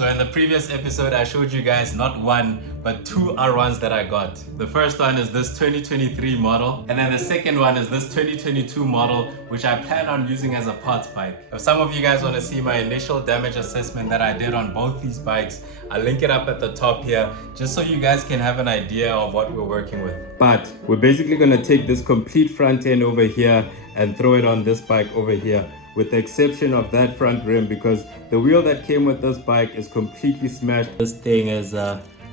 So in the previous episode, I showed you guys not one, but two R1s that I got. The first one is this 2023 model, and then the second one is this 2022 model, which I plan on using as a parts bike. If some of you guys want to see my initial damage assessment that I did on both these bikes, I'll link it up at the top here, just so you guys can have an idea of what we're working with. But we're basically going to take this complete front end over here and throw it on this bike over here, with the exception of that front rim, because the wheel that came with this bike is completely smashed. This thing is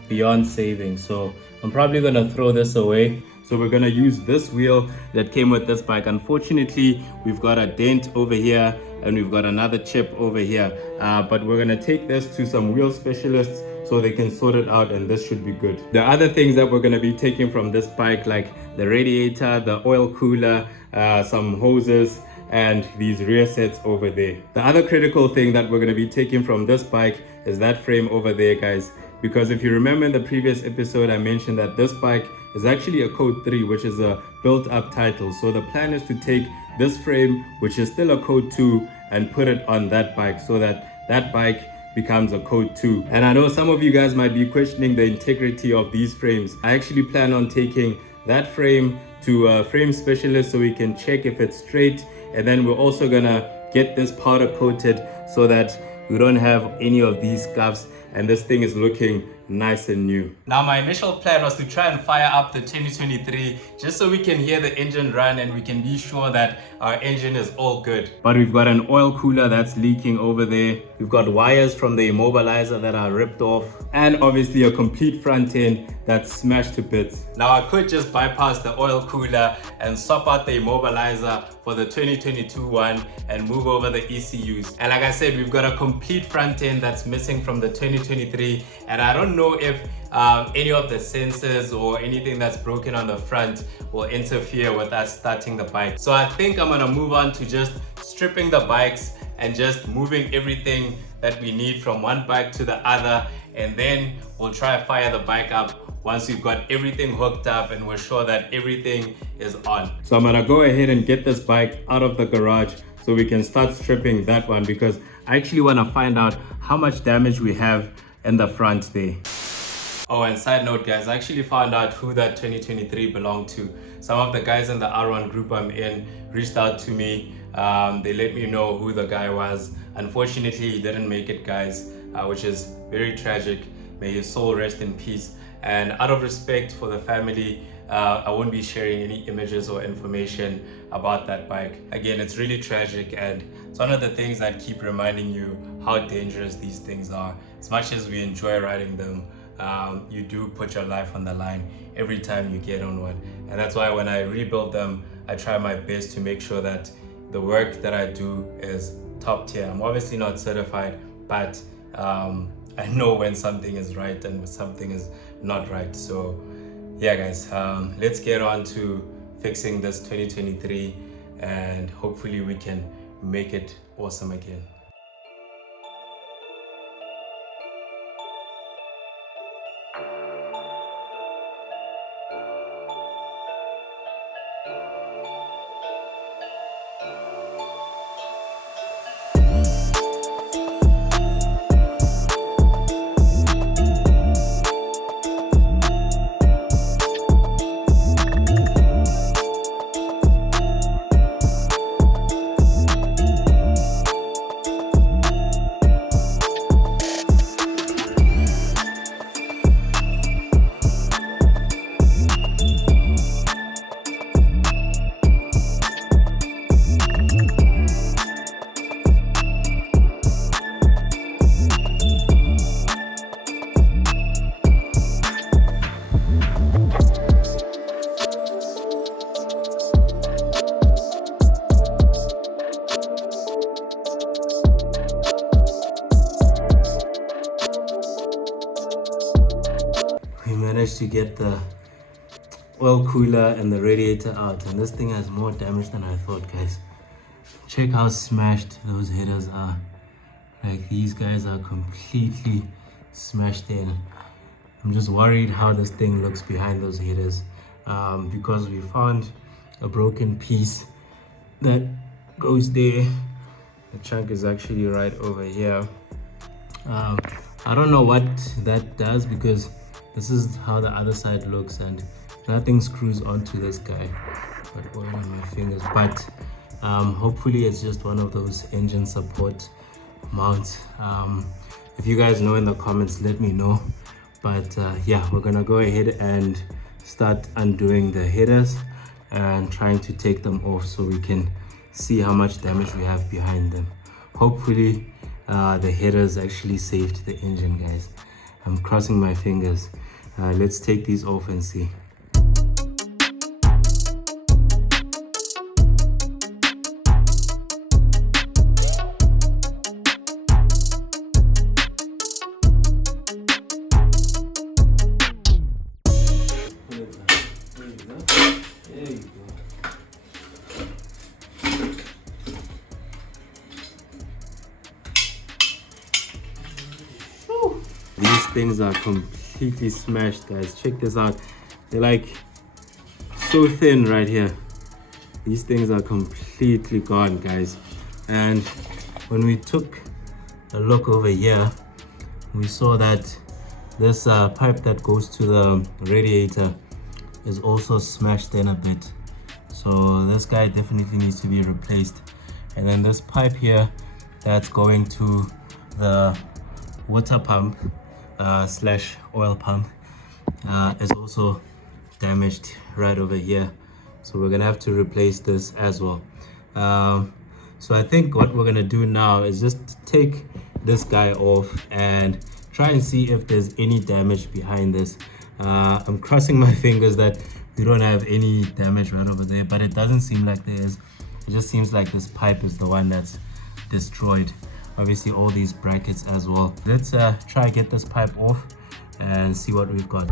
beyond saving, so I'm probably gonna throw this away. So we're gonna use this wheel that came with this bike. Unfortunately, we've got a dent over here and we've got another chip over here, but we're gonna take this to some wheel specialists so they can sort it out, and this should be good. The other things that we're gonna be taking from this bike, like the radiator, the oil cooler, some hoses, and these rear sets over there. The other critical thing that we're going to be taking from this bike is that frame over there, guys, because if you remember in the previous episode, I mentioned that this bike is actually a code 3, which is a built up title. So the plan is to take this frame, which is still a code 2, and put it on that bike so that that bike becomes a code 2. And I know some of you guys might be questioning the integrity of these frames. I actually plan on taking that frame to a frame specialist so we can check if it's straight, and then we're also gonna get this powder coated so that we don't have any of these scuffs and this thing is looking nice and new. Now my initial plan was to try and fire up the 2023 just so we can hear the engine run and we can be sure that our engine is all good. But we've got an oil cooler that's leaking over there. We've got wires from the immobilizer that are ripped off, and obviously a complete front end that's smashed to bits. Now I could just bypass the oil cooler and swap out the immobilizer for the 2022 one and move over the ECUs. And like I said, we've got a complete front end that's missing from the 2023, and I don't know if any of the sensors or anything that's broken on the front will interfere with us starting the bike. So I think I'm gonna move on to just stripping the bikes and just moving everything that we need from one bike to the other, and then we'll try to fire the bike up once we've got everything hooked up and we're sure that everything is on. So I'm gonna go ahead and get this bike out of the garage so we can start stripping that one, because I actually want to find out how much damage we have in the front there. Oh, and side note, guys, I actually found out who that 2023 belonged to. Some of the guys in the R1 group I'm in reached out to me. They let me know who the guy was. Unfortunately, he didn't make it, guys, which is very tragic. May his soul rest in peace. And out of respect for the family, I won't be sharing any images or information about that bike. Again, it's really tragic, and it's one of the things that keep reminding you how dangerous these things are. As much as we enjoy riding them, you do put your life on the line every time you get on one. And that's why when I rebuild them, I try my best to make sure that the work that I do is top tier. I'm obviously not certified, but I know when something is right and when something is not right. So yeah, guys, let's get on to fixing this 2023, and hopefully we can make it awesome again. Managed to get the oil cooler and the radiator out, and this thing has more damage than I thought, guys. Check how smashed those headers are. Like, these guys are completely smashed in. I'm just worried how this thing looks behind those headers, because we found a broken piece that goes there. The chunk is actually right over here. I don't know what that does, because this is how the other side looks and nothing screws onto this guy. Got oil on my fingers, but hopefully it's just one of those engine support mounts. If you guys know in the comments, let me know. But yeah, we're gonna go ahead and start undoing the headers and trying to take them off so we can see how much damage we have behind them. Hopefully the headers actually saved the engine, guys. I'm crossing my fingers. Let's take these off and see. These things are completely smashed, guys. Check this out. They're like so thin right here. These things are completely gone, guys. And when we took a look over here, we saw that this pipe that goes to the radiator is also smashed in a bit. So this guy definitely needs to be replaced. And then this pipe here that's going to the water pump slash oil pump is also damaged right over here, so we're gonna have to replace this as well. So I think what we're gonna do now is just take this guy off and try and see if there's any damage behind this. I'm crossing my fingers that we don't have any damage right over there, but it doesn't seem like there is. It just seems like this pipe is the one that's destroyed. Obviously all these brackets as well. Let's try and get this pipe off and see what we've got.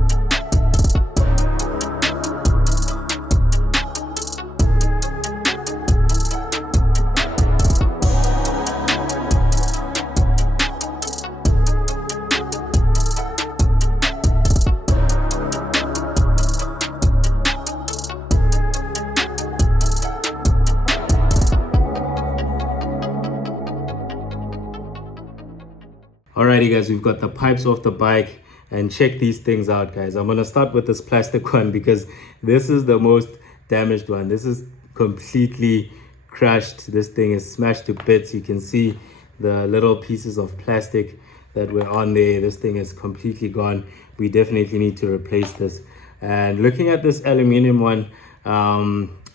Alrighty guys, we've got the pipes off the bike, and check these things out, guys. I'm gonna start with this plastic one because this is the most damaged one. This is completely crushed. This thing is smashed to bits. You can see the little pieces of plastic that were on there. This thing is completely gone. We definitely need to replace this. And looking at this aluminum one,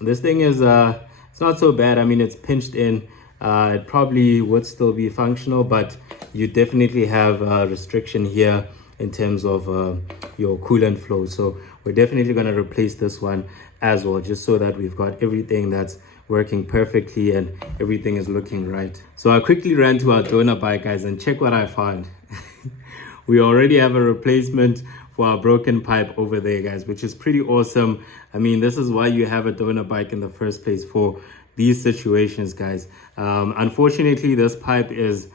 this thing is it's not so bad. I mean, it's pinched in. It probably would still be functional, but you definitely have a restriction here in terms of your coolant flow. So we're definitely going to replace this one as well, just so that we've got everything that's working perfectly and everything is looking right. So I quickly ran to our donor bike, guys, and check what I found. We already have a replacement for our broken pipe over there, guys, which is pretty awesome. I mean, this is why you have a donor bike in the first place, for these situations, guys. Unfortunately, this pipe is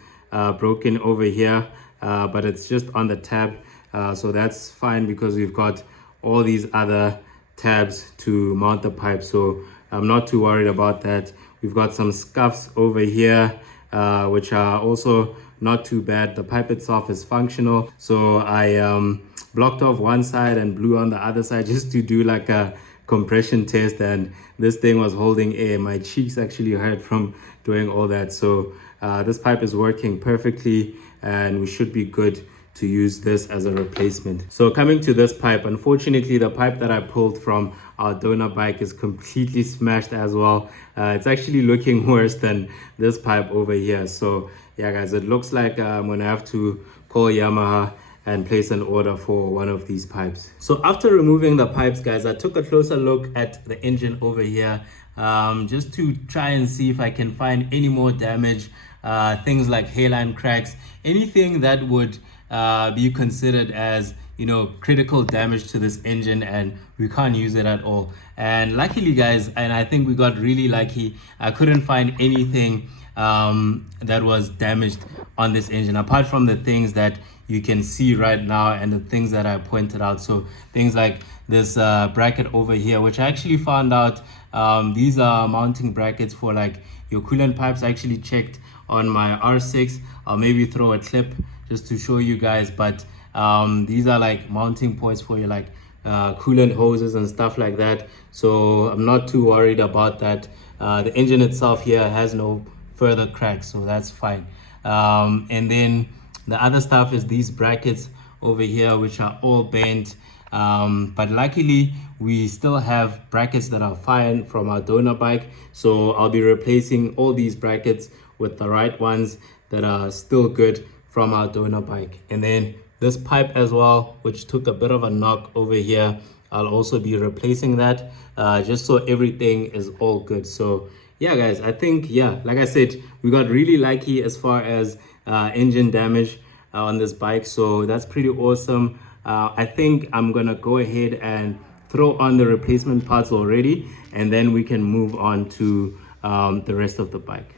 broken over here, but it's just on the tab, so that's fine because we've got all these other tabs to mount the pipe, so I'm not too worried about that. We've got some scuffs over here, which are also not too bad. The pipe itself is functional, so I blocked off one side and blew on the other side just to do like a compression test, and this thing was holding air. My cheeks actually hurt from doing all that. So this pipe is working perfectly and we should be good to use this as a replacement. So coming to this pipe, unfortunately the pipe that I pulled from our donor bike is completely smashed as well. It's actually looking worse than this pipe over here. So yeah guys, it looks like I'm gonna have to call Yamaha and place an order for one of these pipes. So after removing the pipes, guys, I took a closer look at the engine over here, just to try and see if I can find any more damage, things like hairline cracks, anything that would be considered as, you know, critical damage to this engine, and we can't use it at all. And luckily, guys, and I think we got really lucky, I couldn't find anything that was damaged on this engine, apart from the things that you can see right now and the things that I pointed out. So things like this bracket over here, which I actually found out these are mounting brackets for like your coolant pipes. I actually checked on my R6. I'll maybe throw a clip just to show you guys. But these are like mounting points for your like coolant hoses and stuff like that, so I'm not too worried about that. The engine itself here has no further cracks, so that's fine. And then the other stuff is these brackets over here, which are all bent, but luckily we still have brackets that are fine from our donor bike, so I'll be replacing all these brackets with the right ones that are still good from our donor bike. And then this pipe as well, which took a bit of a knock over here, I'll also be replacing that, just so everything is all good. So yeah guys, I think, yeah, like I said, we got really lucky as far as engine damage on this bike, so that's pretty awesome. I think I'm gonna go ahead and throw on the replacement parts already, and then we can move on to the rest of the bike.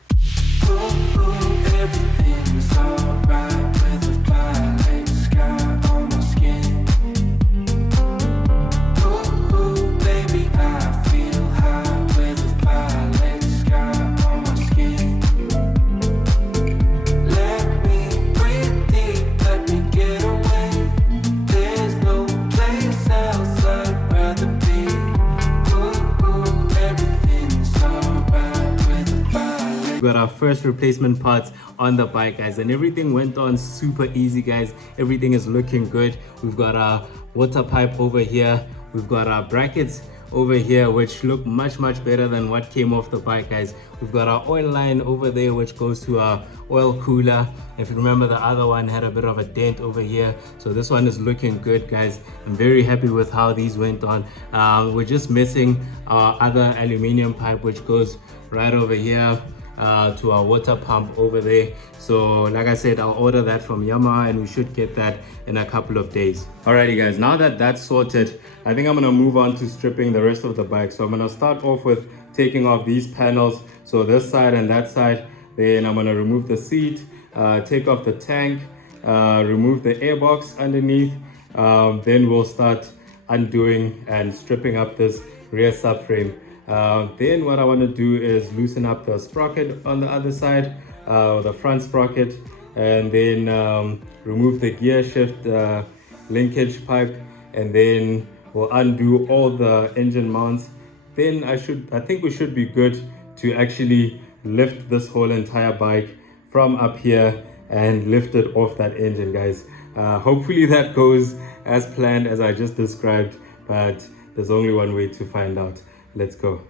We got our first replacement parts on the bike, guys, and everything went on super easy, guys. Everything is looking good. We've got our water pipe over here, we've got our brackets over here, which look much better than what came off the bike, guys. We've got our oil line over there, which goes to our oil cooler. If you remember, the other one had a bit of a dent over here, so this one is looking good, guys. I'm very happy with how these went on. We're just missing our other aluminium pipe, which goes right over here to our water pump over there. So like I said, I'll order that from Yamaha and we should get that in a couple of days. Alrighty guys, now that that's sorted, I think I'm gonna move on to stripping the rest of the bike. So I'm gonna start off with taking off these panels, so this side and that side. Then I'm gonna remove the seat, take off the tank, remove the airbox underneath. Then we'll start undoing and stripping up this rear subframe. Then what I want to do is loosen up the sprocket on the other side, the front sprocket, and then remove the gear shift linkage pipe, and then we'll undo all the engine mounts. Then I think we should be good to actually lift this whole entire bike from up here and lift it off that engine, guys. Hopefully that goes as planned as I just described, but there's only one way to find out. Let's go.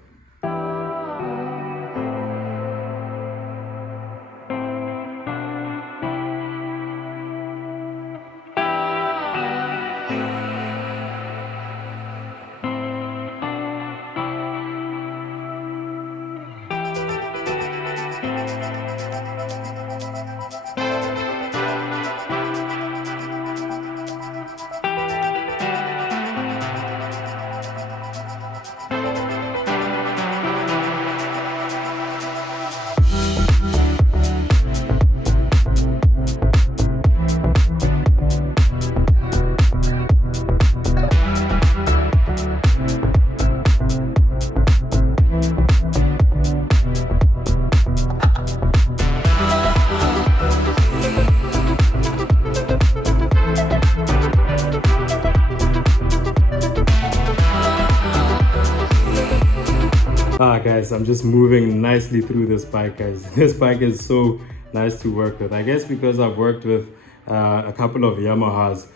Guys, I'm just moving nicely through this bike, guys. This bike is so nice to work with. I guess because I've worked with a couple of Yamahas,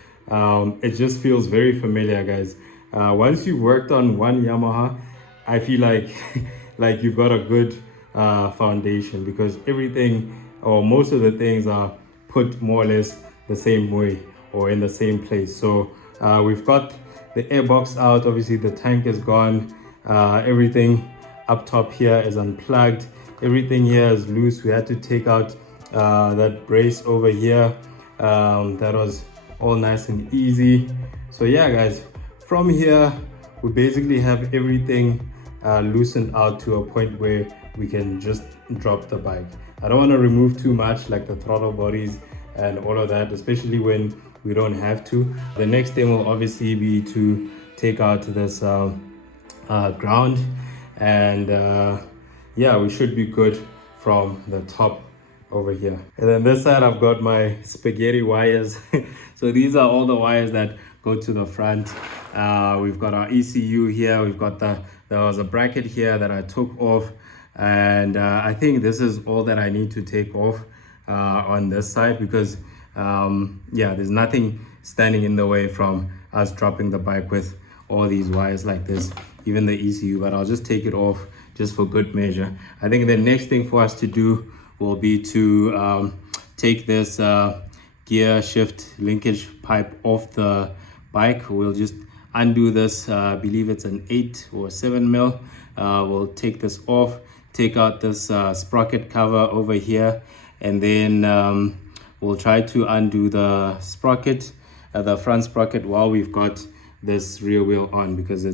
it just feels very familiar, guys. Once you've worked on one Yamaha, I feel like like you've got a good foundation, because everything or most of the things are put more or less the same way or in the same place. So we've got the airbox out, obviously the tank is gone, everything up top here is unplugged, everything here is loose. We had to take out that brace over here. That was all nice and easy. So yeah guys, from here we basically have everything loosened out to a point where we can just drop the bike. I don't want to remove too much, like the throttle bodies and all of that, especially when we don't have to. The next thing will obviously be to take out this ground, and yeah, we should be good from the top over here. And then this side I've got my spaghetti wires. So these are all the wires that go to the front. We've got our ECU here. We've got there was a bracket here that I took off, and I think this is all that I need to take off on this side, because yeah, there's nothing standing in the way from us dropping the bike with all these wires like this, even the ECU. But I'll just take it off just for good measure. I think the next thing for us to do will be to take this gear shift linkage pipe off the bike. We'll just undo this. I believe it's an 8 or 7 mil. We'll take this off, take out this sprocket cover over here, and then we'll try to undo the sprocket, the front sprocket, while we've got this rear wheel on, because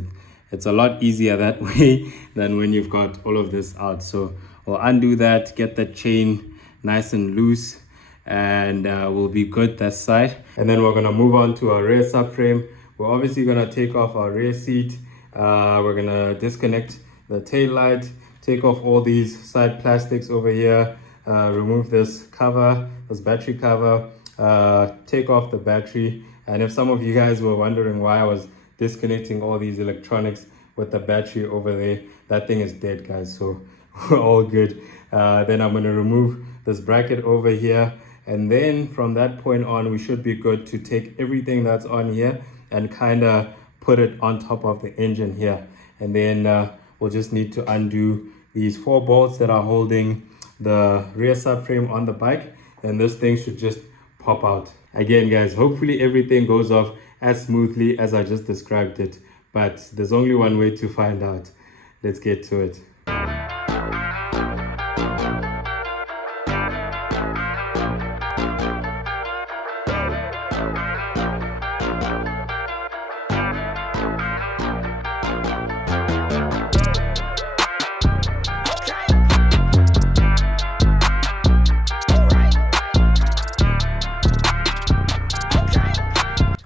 it's a lot easier that way than when you've got all of this out. So we'll undo that, get the chain nice and loose, and we'll be good that side. And then we're gonna move on to our rear subframe. We're obviously gonna take off our rear seat. We're gonna disconnect the tail light, take off all these side plastics over here, remove this cover, this battery cover, take off the battery. And if some of you guys were wondering why I was disconnecting all these electronics with the battery over there, that thing is dead, guys, so we're all good. Then I'm going to remove this bracket over here, and then from that point on we should be good to take everything that's on here and kind of put it on top of the engine here. And then we'll just need to undo these 4 bolts that are holding the rear subframe on the bike, and this thing should just pop out. Again, guys, hopefully everything goes off as smoothly as I just described it, but there's only one way to find out. Let's get to it.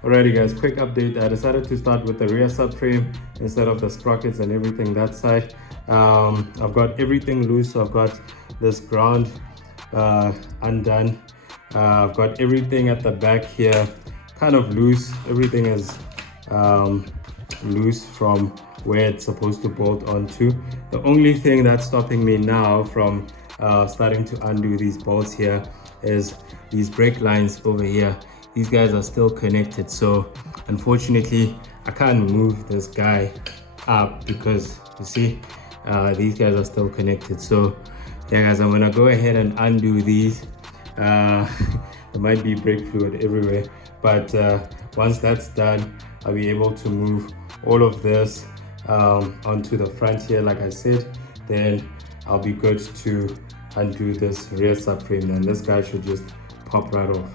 Alrighty guys, quick update. I decided to start with the rear subframe instead of the sprockets and everything that side. I've got everything loose, so I've got this ground undone. I've got everything at the back here kind of loose. Everything is loose from where it's supposed to bolt onto. The only thing that's stopping me now from starting to undo these bolts here is these brake lines over here. These guys are still connected, so unfortunately I can't move this guy up because you see these guys are still connected. So yeah guys, I'm gonna go ahead and undo these. There might be brake fluid everywhere, but once that's done, I'll be able to move all of this onto the front here like I said. Then I'll be good to undo this rear subframe, then this guy should just pop right off.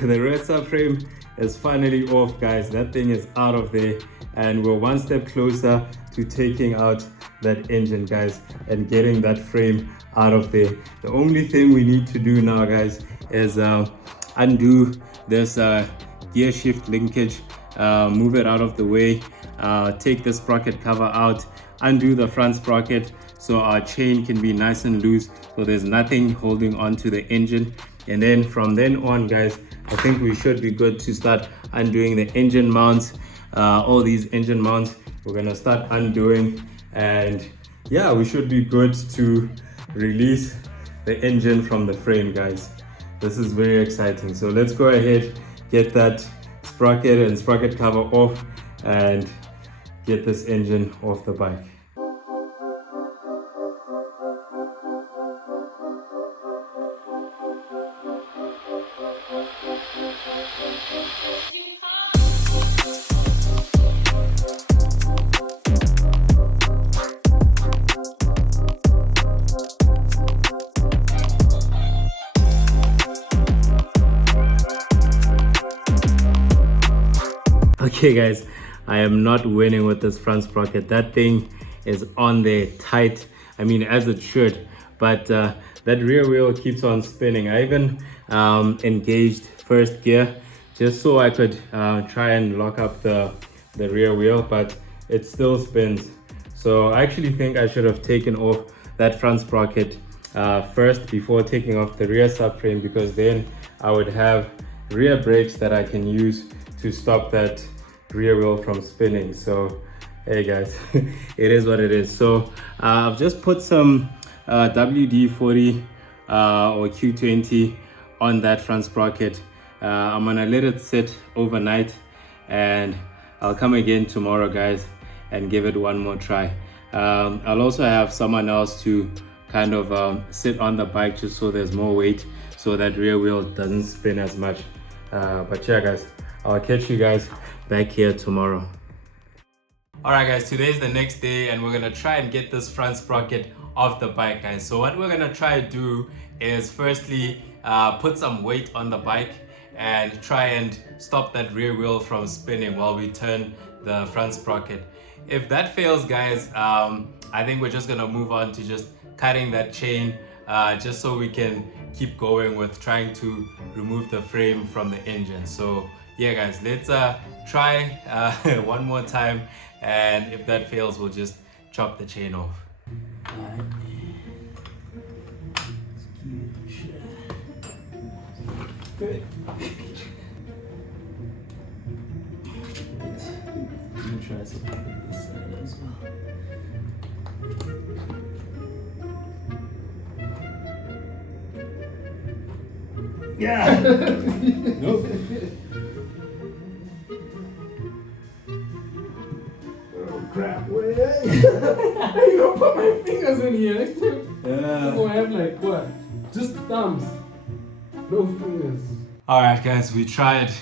The rear subframe is finally off, guys. That thing is out of there, and we're one step closer to taking out that engine, guys, and getting that frame out of there. The only thing we need to do now, guys, is undo this gear shift linkage, move it out of the way, take the sprocket cover out, undo the front sprocket so our chain can be nice and loose, so there's nothing holding on to the engine. And then from then on, guys, I think we should be good to start undoing the engine mounts. All these engine mounts we're gonna start undoing, and yeah, we should be good to release the engine from the frame, guys. This is very exciting. So let's go ahead, get that sprocket and sprocket cover off, and get this engine off the bike. Okay guys, I am not winning with this front sprocket. That thing is on there tight, I mean as it should, but that rear wheel keeps on spinning. I even engaged first gear just so I could try and lock up the rear wheel, but it still spins. So I actually think I should have taken off that front sprocket first before taking off the rear subframe, because then I would have rear brakes that I can use to stop that rear wheel from spinning. So hey guys, it is what it is. So I've just put some WD-40 or Q20 on that front sprocket. I'm gonna let it sit overnight and I'll come again tomorrow guys and give it one more try. I'll also have someone else to kind of sit on the bike just so there's more weight, so that rear wheel doesn't spin as much. But yeah guys, I'll catch you guys back here tomorrow. Alright guys, today's the next day and we're gonna try and get this front sprocket off the bike guys. So what we're gonna try to do is firstly put some weight on the bike and try and stop that rear wheel from spinning while we turn the front sprocket. If that fails guys, I think we're just gonna move on to just cutting that chain just so we can keep going with trying to remove the frame from the engine. So yeah guys, let's try one more time, and if that fails we'll just chop the chain off. Good. Let me try something on this side as well. Yeah! Nope. Oh crap, where? I ain't gonna put my fingers in here next time. Yeah. I'm gonna have like what? Just thumbs. No fingers. Alright guys, we tried.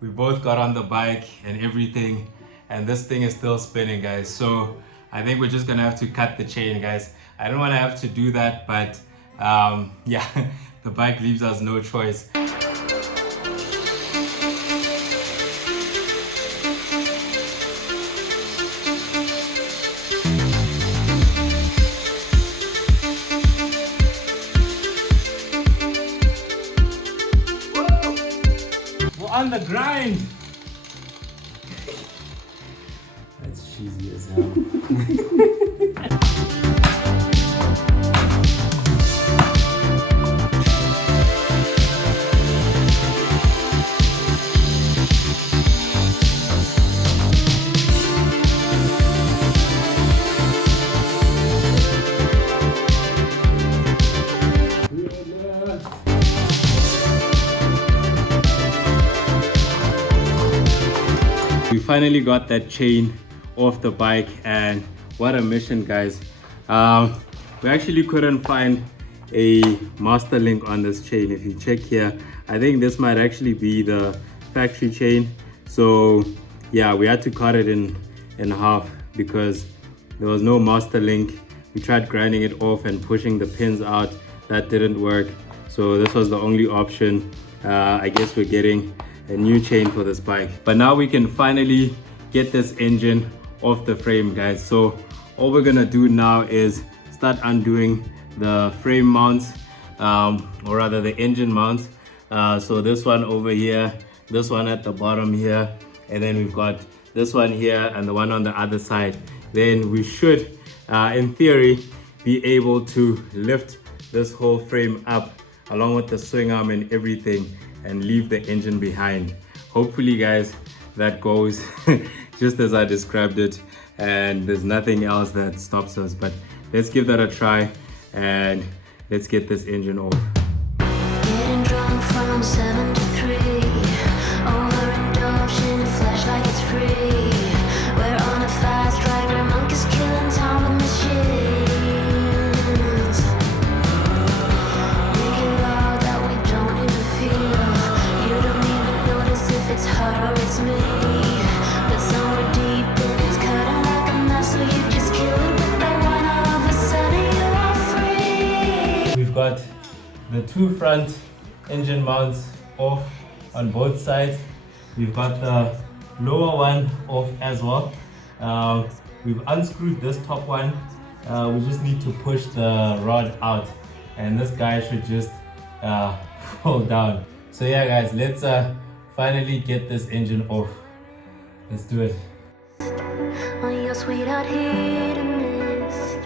We both got on the bike and everything, and this thing is still spinning guys. So I think we're just gonna have to cut the chain guys. I don't want to have to do that, but yeah, the bike leaves us no choice. On the grind. That's cheesy as hell. We finally got that chain off the bike, and what a mission guys. We actually couldn't find a master link on this chain. If you check here, I think this might actually be the factory chain. So yeah, we had to cut it in half because there was no master link. We tried grinding it off and pushing the pins out. That didn't work, so this was the only option. I guess we're getting a new chain for this bike, but now we can finally get this engine off the frame guys. So all we're gonna do now is start undoing the frame mounts, or rather the engine mounts. So this one over here, this one at the bottom here, and then we've got this one here and the one on the other side. Then we should in theory be able to lift this whole frame up along with the swing arm and everything and leave the engine behind. Hopefully guys, that goes just as I described it and there's nothing else that stops us. But let's give that a try and let's get this engine off. Getting drunk from 7 to 3, overindulging, flesh like it's free. We're on a fast ride where monkeys killing time with machines. Making love that we don't even feel. You don't even notice if it's her or it's me. But somewhere deep in it's cutting like a knife, so you just kill it with the one. All of a sudden you're all free. We've got the two front engine mounts off on both sides. We've got the lower one off as well. We've unscrewed this top one. We just need to push the rod out, and this guy should just fall down. So yeah guys, let's finally get this engine off. Let's do it. On your sweetheart hit and miss.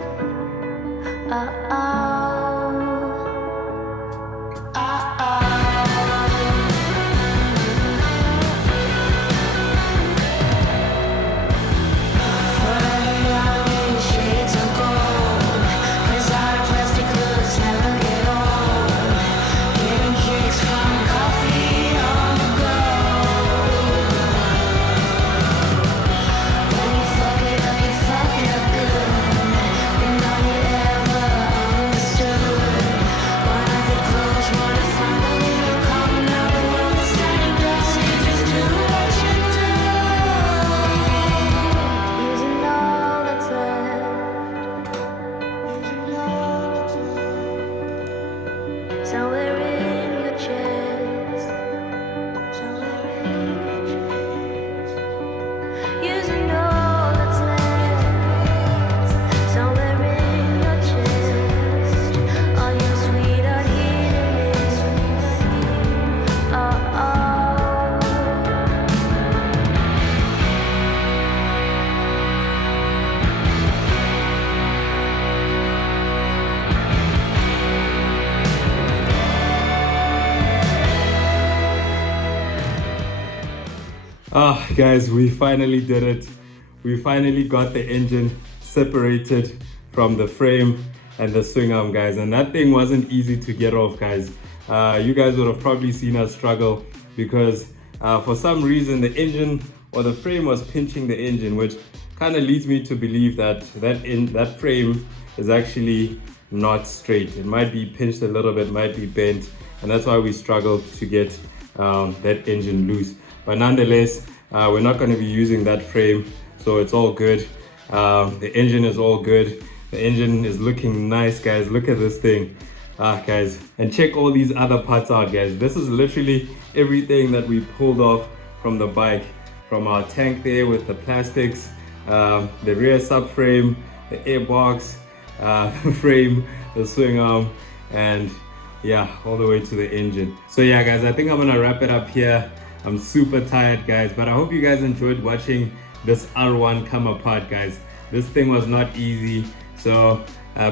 Somewhere in your chest, somewhere in your chest, using all that's left. Somewhere in your chest, all your sweetheart hidden. Oh, oh. Ah, guys, we finally did it. We finally got the engine separated from the frame and the swing arm, guys. And that thing wasn't easy to get off, guys. You guys would have probably seen us struggle because for some reason the engine or the frame was pinching the engine, which kind of leads me to believe that that frame is actually not straight. It might be pinched a little bit, might be bent, and that's why we struggled to get that engine loose. But nonetheless, we're not going to be using that frame, so it's all good. The engine is all good. The engine is looking nice, guys. Look at this thing, guys, and check all these other parts out, guys. This is literally everything that we pulled off from the bike, from our tank there with the plastics, the rear subframe, the airbox, the frame, the swing arm, and yeah, all the way to the engine. So yeah, guys, I think I'm gonna wrap it up here. I'm super tired, guys, but I hope you guys enjoyed watching this R1 come apart, guys. This thing was not easy, so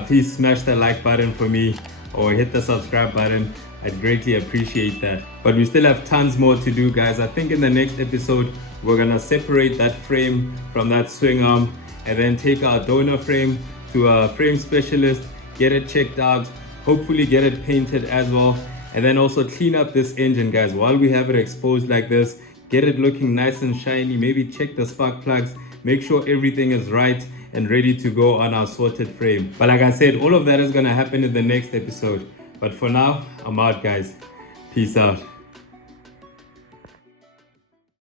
please smash the like button for me or hit the subscribe button. I'd greatly appreciate that. But we still have tons more to do, guys. I think in the next episode we're gonna separate that frame from that swing arm and then take our donor frame to a frame specialist, get it checked out, hopefully get it painted as well, and then also clean up this engine, guys, while we have it exposed like this. Get it looking nice and shiny. Maybe check the spark plugs, make sure everything is right and ready to go on our sorted frame. But like I said, all of that is gonna happen in the next episode. But for now, I'm out, guys. Peace out.